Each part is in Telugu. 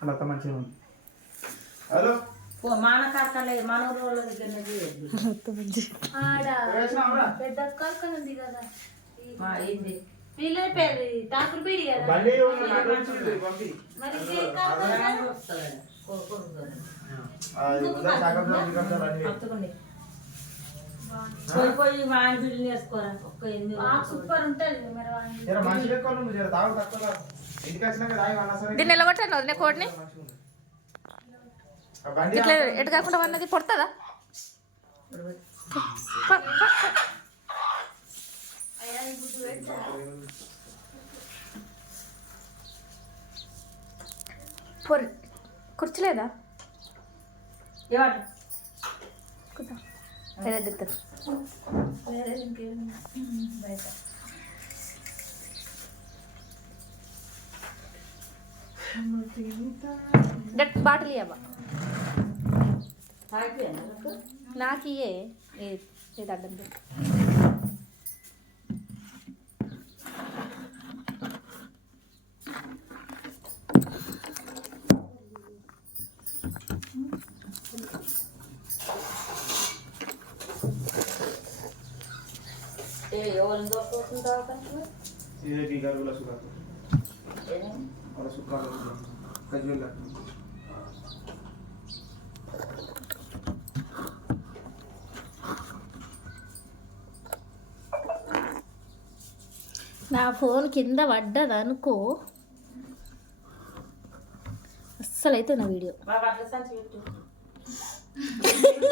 అలా అంత మంచిగా ఉంది. హలో? మానకాకలే మన ఊళ్ళ దగ్గర చేయద్దు ఆడ వేసినావురా? పెద్ద అక్క ఉంది కదా. ఏంది? తాకుడు పీడి కదా. మరి పోయి వేసుకోరా? ఒక్క ఎనిమిది సూపర్ ఉంటుంది మరి దీన్ని నిలబట్టాను కోడిని. ఇట్లా ఎటు కాకుండా వన్నది పొడుతుందా? కుర్చీలేదా? ఏమంట కూర్చో. వేరే దిక్కుతారు వేరే ఇంకేం బయట గట్ బాటిల్ ఇవ్వవా తాగిపోయాను నాకు నాకు ఇయ్యే ఏ- ఇది అడ్డం పెట్టు. నా ఫోన్ కింద పడ్డది అనుకో. అస్సలు అయితే నా వీడియో.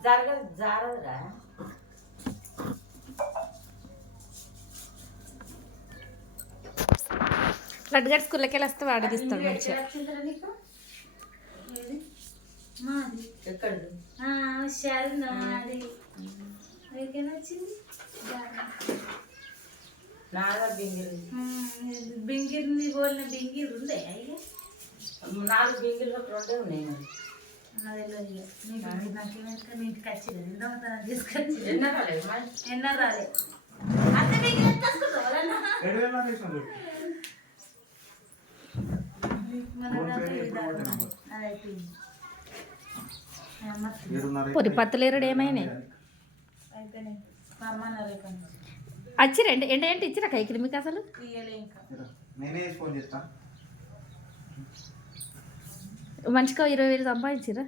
జరగదు జారదురా. లడ్డు గడ్ స్కూల్లోకి వెళ్ళి వస్తే వాడు తీస్తాడు మంచిగా. బింగిరిని పోలిన బింగిరి ఉందే అయ్యా. నాలుగు బింగిలు రెండే ఉన్నాయి ఎన్న రాలేదు పొరి ఏమైనాయి? అయిపోయినాయి మా అమ్మ ఏంటి ఇచ్చిరా కైకిలి మీకు అసలు? నేనే ఫోన్ చేస్తా. మంచిగా ఇరవై వేలు సంపాదించిరా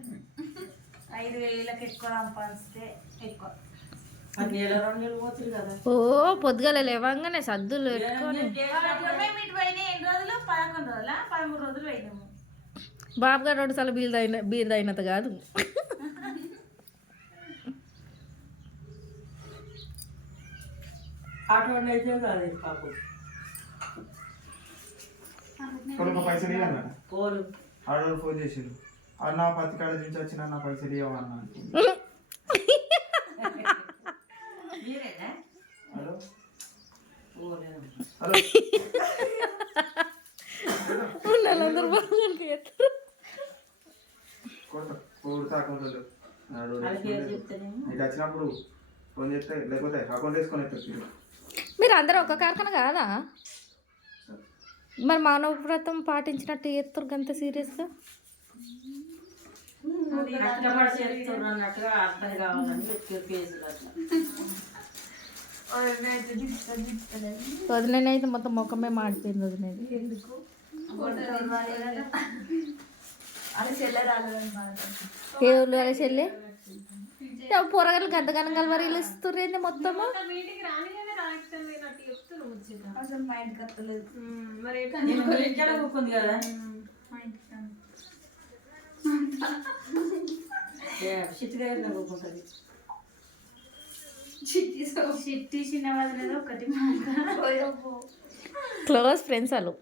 ఐదు వేలకు ఎక్కువ సంపాదిస్తే ఎక్కువ. ఓ పొద్దుగాల లేవంగానే సద్దులు పెట్టుకొని. బాబు గారు రెండు సార్లు బీర్ తాగిన బీర్ తాగినంత కాదు. పైసలు ఆడవాళ్ళు ఫోన్ చేసారు అన్న పత్తి కాడ నుంచి వచ్చిన నా పైసలు ఇవ్వమన్నా మీరేనా? హలో? కొడతా చెప్తానేమో నీకు వచ్చినప్పుడు ఫోన్ చేస్తే లేకపోతే అకౌంట్ వేసుకొని మీరు అందరూ ఒక కార్ఖాన కాదా? మరి మానవ వ్రతం పాటించినట్టు ఎత్తురు గంత సీరియస్గా? వదిలేనైతే మొత్తం ముఖమే మాడిపోయింది వదిలేదు ఎందుకు? అది చెల్లరాలని బాధపడుతుంది ఏ ఊళ్ళో వాళ్ళ చెల్లి? పొరగలు గంతగనం కలవరి ఇస్తుర్రేంది మొత్తము? అసలు మా ఇంటికి వస్తలేదు నేను ఇంట్లో కూకుంది కదా? మా ఇంటికి రాను. చిట్టుగా కూకుంటుంది చిట్టి చిన్న వదిలేదు ఒకటి మాట క్లోజ్ ఫ్రెండ్స్ వాళ్ళు.